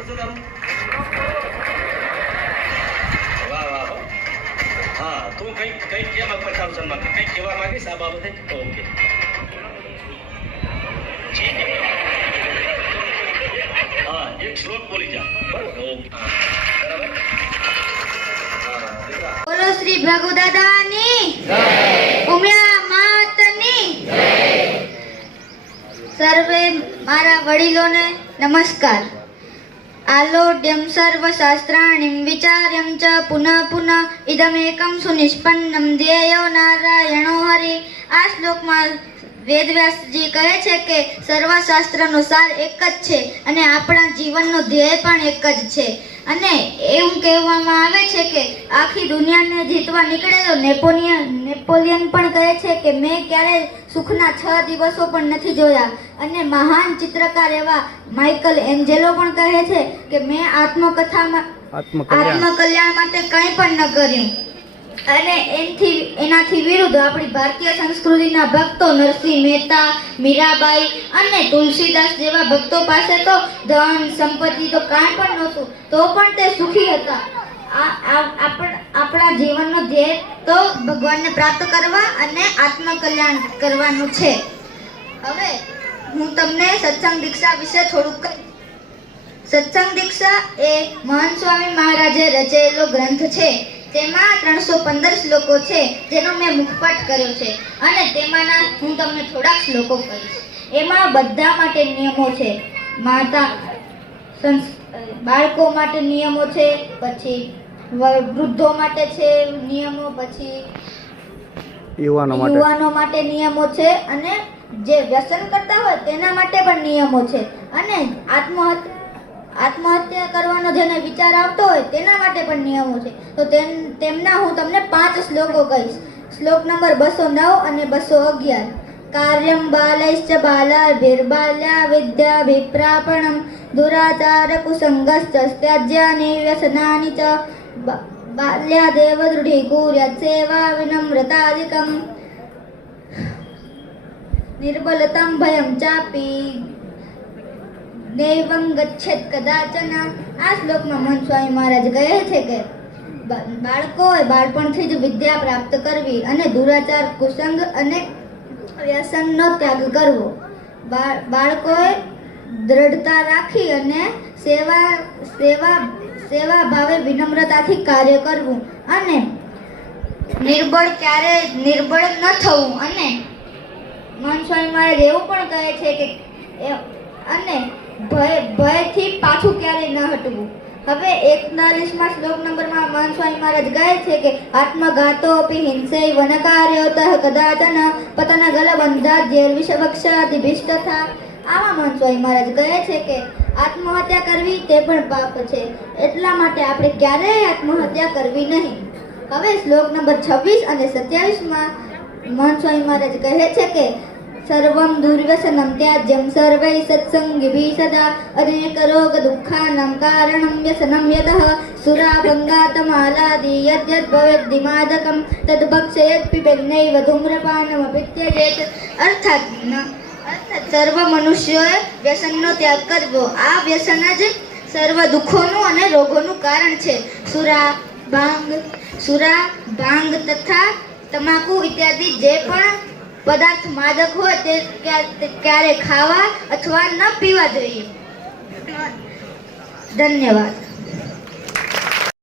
પડશે તારું. વાહ વાહ વાહ. હા, તું કઈ કેમ પ્રતાપ સન્માન કઈ કહેવા માંગીશ આ બાબતે? ઓકે. હા, એક શ્લોક બોલી જા. બરાબર. બોલો શ્રી ભગુ દાદાની જય, ઉમિયા માતની જય. સર્વે મારા વડીલોને નમસ્કાર. આલોડ્યમ સર્વશાસ્ત્રાણિ વિચાર્યમ ચ પુનઃ પુનઃ ઇદમેકં સુનિષ્પન્નમ ધ્યેયો નારાયણો હરિ. આ શ્લોકમાં વેદવ્યાસજી કહે છે કે સર્વશાસ્ત્રનો સાર એક જ છે અને આપણા જીવનનો ધ્યેય પણ એક જ છે. અને એવું કહેવામાં આવે છે કે આખી દુનિયાને જીતવા નીકળેલો નેપોલિયન પણ કહે છે કે મેં ક્યારેય સુખના 6 દિવસો પણ નથી જોયા. અને મહાન ચિત્રકાર એવા માઇકલ એન્જેલો પણ કહે છે કે મેં આત્મકલ્યાણ માટે કંઈ પણ ન કર્યું. અને એનાથી વિરુદ્ધ આપણી ભારતીય સંસ્કૃતિના ભક્તો નરસિંહ મહેતા, મીરાબાઈ અને તુલસીદાસ જેવા ભક્તો પાસે તો ધન સંપત્તિ તો કાંઈ પણ નહોતું, તો પણ તે સુખી હતા. આપણા જીવનનો ધ્યેય તો ભગવાનને પ્રાપ્ત કરવા અને આત્મકલ્યાણ કરવાનું છે. હવે હું તમને સત્સંગ દીક્ષા વિશે થોડુંક કહીશ. સત્સંગ દીક્ષા એ મહાન સ્વામી મહારાજે રચેલો ગ્રંથ છે. તેમાં 315 શ્લોકો છે જેનો મેં મુખપાઠ કર્યો છે અને તેમાંના હું તમને થોડાક શ્લોકો કહીશ. એમાં બધા માટે નિયમો છે. બાળકો માટે નિયમો છે, પછી વૃદ્ધો માટે છે નિયમો, પછી યુવાનો માટે નિયમો છે, અને જે વ્યસન કરતા હોય તેના માટે પણ નિયમો છે, અને આત્મહત્યા કરવાનો જેને વિચાર આવતો હોય તેના માટે પણ નિયમો છે. તો તેમના હું તમને 5 શ્લોકો કહીશ. શ્લોક નંબર 209 અને 211. કાર્યમ બાલૈશ્ચ બાલાર્ભિર્બાલ્યા વિદ્યા વિપ્રાપણમ દુરાચાર કુસંગશ્ચ ત્યજ્યાનિ વ્યસનાનિ ચ બાલ્યાદેવ દૃઢીકુર્યાત સેવા વિનમ્રતાદિકમ નિર્બલતમ ભયમ ચાપી નૈવં ગચ્છેત કદાચન. આ શ્લોકમાં મન સ્વામી મહારાજ કહે છે કે બાળકોએ બાળપણથી જ વિદ્યા પ્રાપ્ત કરવી અને દુરાચાર, કુસંગ અને વ્યસનનો ત્યાગ કરવો. બાળકોએ દ્રઢતા રાખી અને સેવા ભાવે વિનમ્રતાથી કાર્ય કરવું અને નિર્બળ ન થવું. અને મન સ્વામી મહારાજ એવું પણ કહે છે કે અને ભયથી પાછું ક્યારેય ન હટવું. હવે 41મા શ્લોક નંબરમાં મન સ્વામી મહારાજ કહે છે કે આત્મઘાતોપી હિંસૈ વનકાર્યોતઃ કદાચન પતન ગલબંધાદ્યર્વિષભક્ષાદિભિષ્ટથા. આવા મન સ્વામી મહારાજ કહે છે કે આત્મહત્યા કરવી તે પણ પાપ છે, એટલા માટે આપણે ક્યારેય આત્મહત્યા કરવી નહીં. હવે શ્લોક નંબર 26 અને 27માં મન સ્વામી મહારાજ કહે છે કે સર્વમ દુર્વ્યસનમ ત્યાજ્યમ સર્વૈ સત્સંગિભિઃ સદા અનેક રોગ દુઃખાનાં કારણં વ્યસનમ યતઃ સુરાભંગાતમાલાદિ યદ્યદ્ ભવેદ્ધિમાદકં તદ્ભક્ષયેત પિબેન્નૈવ ધૂમ્રપાનમપિ ત્યજેત. અર્થાત સર્વ મનુષ્યોએ વ્યસનનો ત્યાગ કરવો. આ વ્યસન જ સર્વ દુઃખોનું અને રોગોનું કારણ છે. સુરા, ભાંગ તથા તમાકુ ઇત્યાદિ જે પણ પદાર્થ માદક હોય તે ક્યારે ખાવા અથવા ન પીવા જોઈએ. ધન્યવાદ.